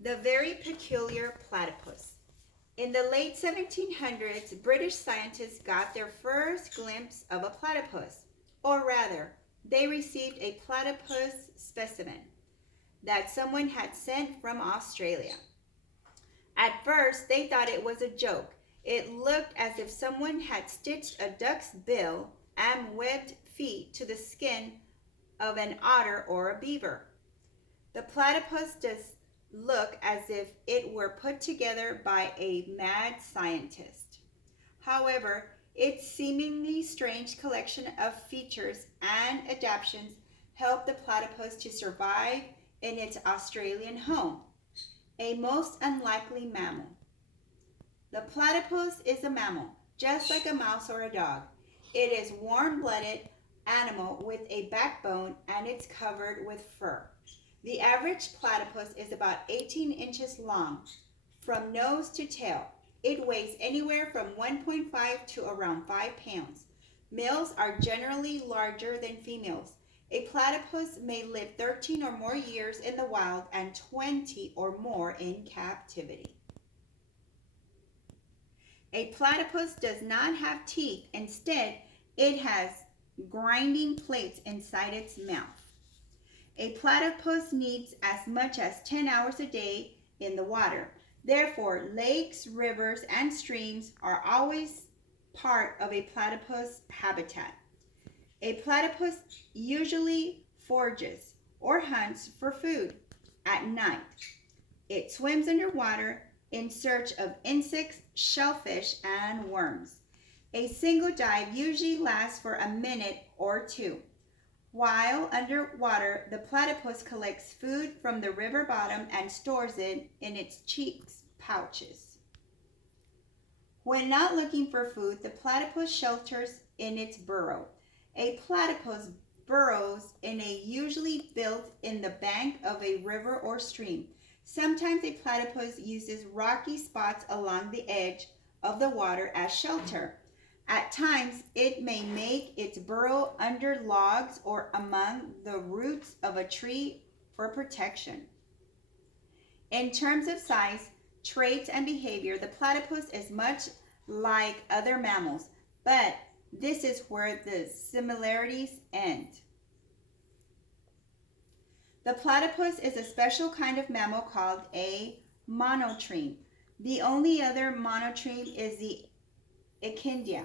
The very peculiar platypus. In the late 1700s, British scientists got their first glimpse of a platypus, or rather, they received a platypus specimen that someone had sent from Australia. At first, they thought it was a joke. It looked as if someone had stitched a duck's bill and webbed feet to the skin of an otter or a beaver. The platypus does look as if it were put together by a mad scientist. However, its seemingly strange collection of features and adaptations helped the platypus to survive in its Australian home, a most unlikely mammal. The platypus is a mammal, just like a mouse or a dog. It is a warm-blooded animal with a backbone and it's covered with fur. The average platypus is about 18 inches long, from nose to tail. It weighs anywhere from 1.5 to around 5 pounds. Males are generally larger than females. A platypus may live 13 or more years in the wild and 20 or more in captivity. A platypus does not have teeth. Instead, it has grinding plates inside its mouth. A platypus needs as much as 10 hours a day in the water. Therefore, lakes, rivers, and streams are always part of a platypus habitat. A platypus usually forages or hunts for food at night. It swims underwater in search of insects, shellfish, and worms. A single dive usually lasts for a minute or two. While underwater, the platypus collects food from the river bottom and stores it in its cheek pouches. When not looking for food, the platypus shelters in its burrow. A platypus burrows in a usually built in the bank of a river or stream. Sometimes a platypus uses rocky spots along the edge of the water as shelter. At times, it may make its burrow under logs or among the roots of a tree for protection. In terms of size, traits, and behavior, the platypus is much like other mammals, but this is where the similarities end. The platypus is a special kind of mammal called a monotreme. The only other monotreme is the echidna,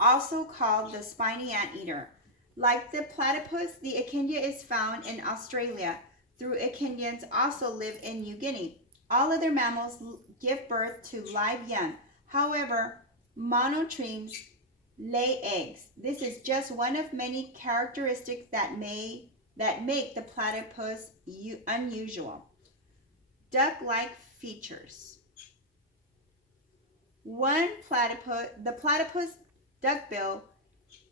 also called the spiny anteater. Like the platypus, the echidna is found in Australia. Through echidnas also live in New Guinea. All other mammals give birth to live young. However, monotremes lay eggs. This is just one of many characteristics that make the platypus unusual. Duck-like features. The platypus duckbill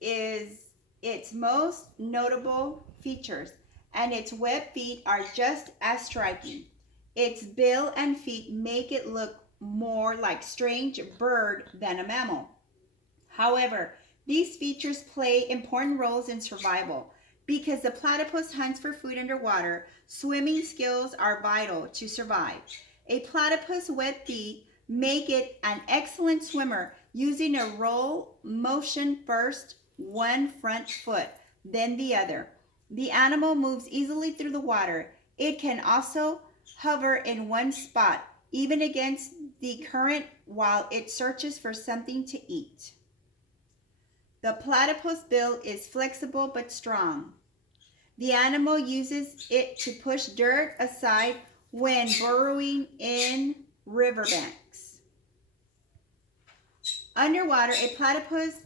is its most notable features, and its webbed feet are just as striking. Its bill and feet make it look more like a strange bird than a mammal. However, these features play important roles in survival. Because the platypus hunts for food underwater, swimming skills are vital to survive. A platypus' webbed feet make it an excellent swimmer, using a roll motion, first one front foot, then the other. The animal moves easily through the water. It can also hover in one spot, even against the current, while it searches for something to eat. The platypus bill is flexible but strong. The animal uses it to push dirt aside when burrowing in riverbanks. Underwater, a platypus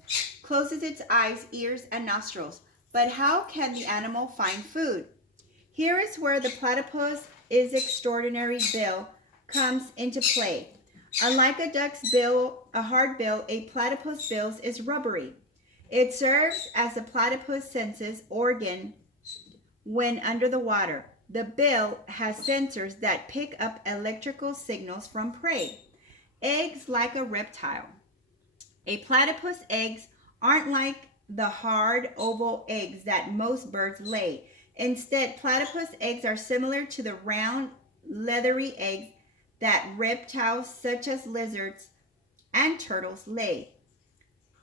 closes its eyes, ears, and nostrils. But how can the animal find food? Here is where the platypus' extraordinary bill comes into play. Unlike a duck's bill, a hard bill, a platypus' bill is rubbery. It serves as the platypus senses organ when under the water. The bill has sensors that pick up electrical signals from prey. Eggs like a reptile. A platypus eggs aren't like the hard oval eggs that most birds lay. Instead, platypus eggs are similar to the round leathery eggs that reptiles such as lizards and turtles lay.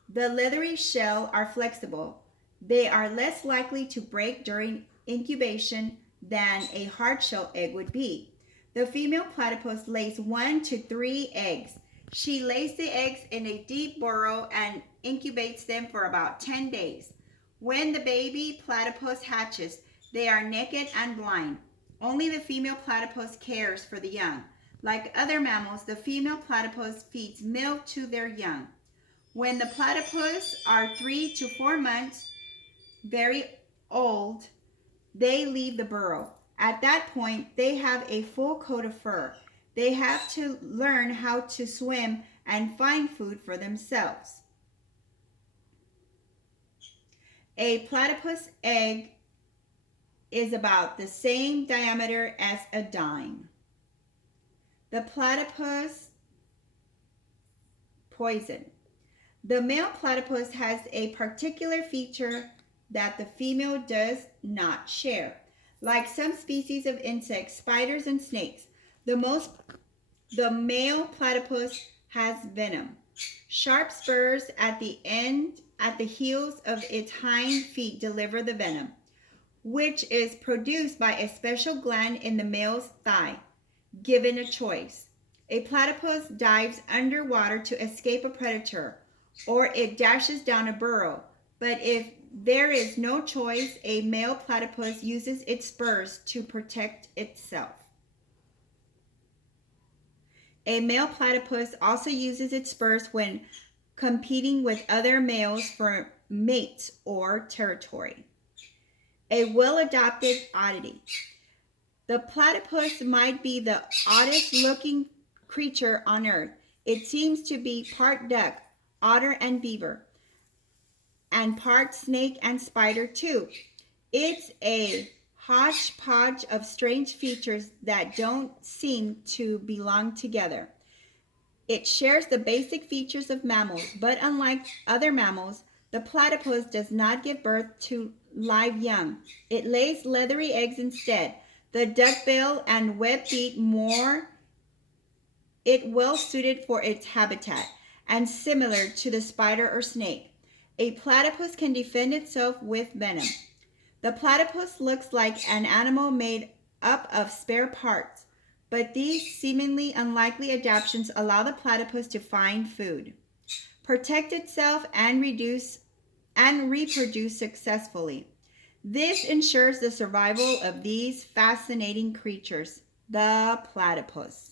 The leathery shell are flexible. They are less likely to break during incubation than a hard shell egg would be. The female platypus lays 1 to 3 eggs. She lays the eggs in a deep burrow and incubates them for about 10 days. When the baby platypus hatches, they are naked and blind. Only the female platypus cares for the young. Like other mammals, the female platypus feeds milk to their young. When the platypus are 3 to 4 months very old, they leave the burrow. At that point, they have a full coat of fur. They have to learn how to swim and find food for themselves. A platypus egg is about the same diameter as a dime. The platypus poison. The male platypus has a particular feature that the female does not share. Like some species of insects, spiders, and snakes, the male platypus has venom. Sharp spurs at the heels of its hind feet deliver the venom, which is produced by a special gland in the male's thigh. Given a choice, a platypus dives underwater to escape a predator, or it dashes down a burrow. But if there is no choice, a male platypus uses its spurs to protect itself. A male platypus also uses its spurs when competing with other males for mates or territory. A well-adapted oddity. The platypus might be the oddest looking creature on earth. It seems to be part duck, otter, and beaver, and part snake and spider too. It's a hodgepodge of strange features that don't seem to belong together. It shares the basic features of mammals, but unlike other mammals, the platypus does not give birth to live young. It lays leathery eggs instead. The duckbill and web-feet it well suited for its habitat and similar to the spider or snake. A platypus can defend itself with venom. The platypus looks like an animal made up of spare parts, but these seemingly unlikely adaptations allow the platypus to find food, protect itself, and reproduce successfully. This ensures the survival of these fascinating creatures, the platypus.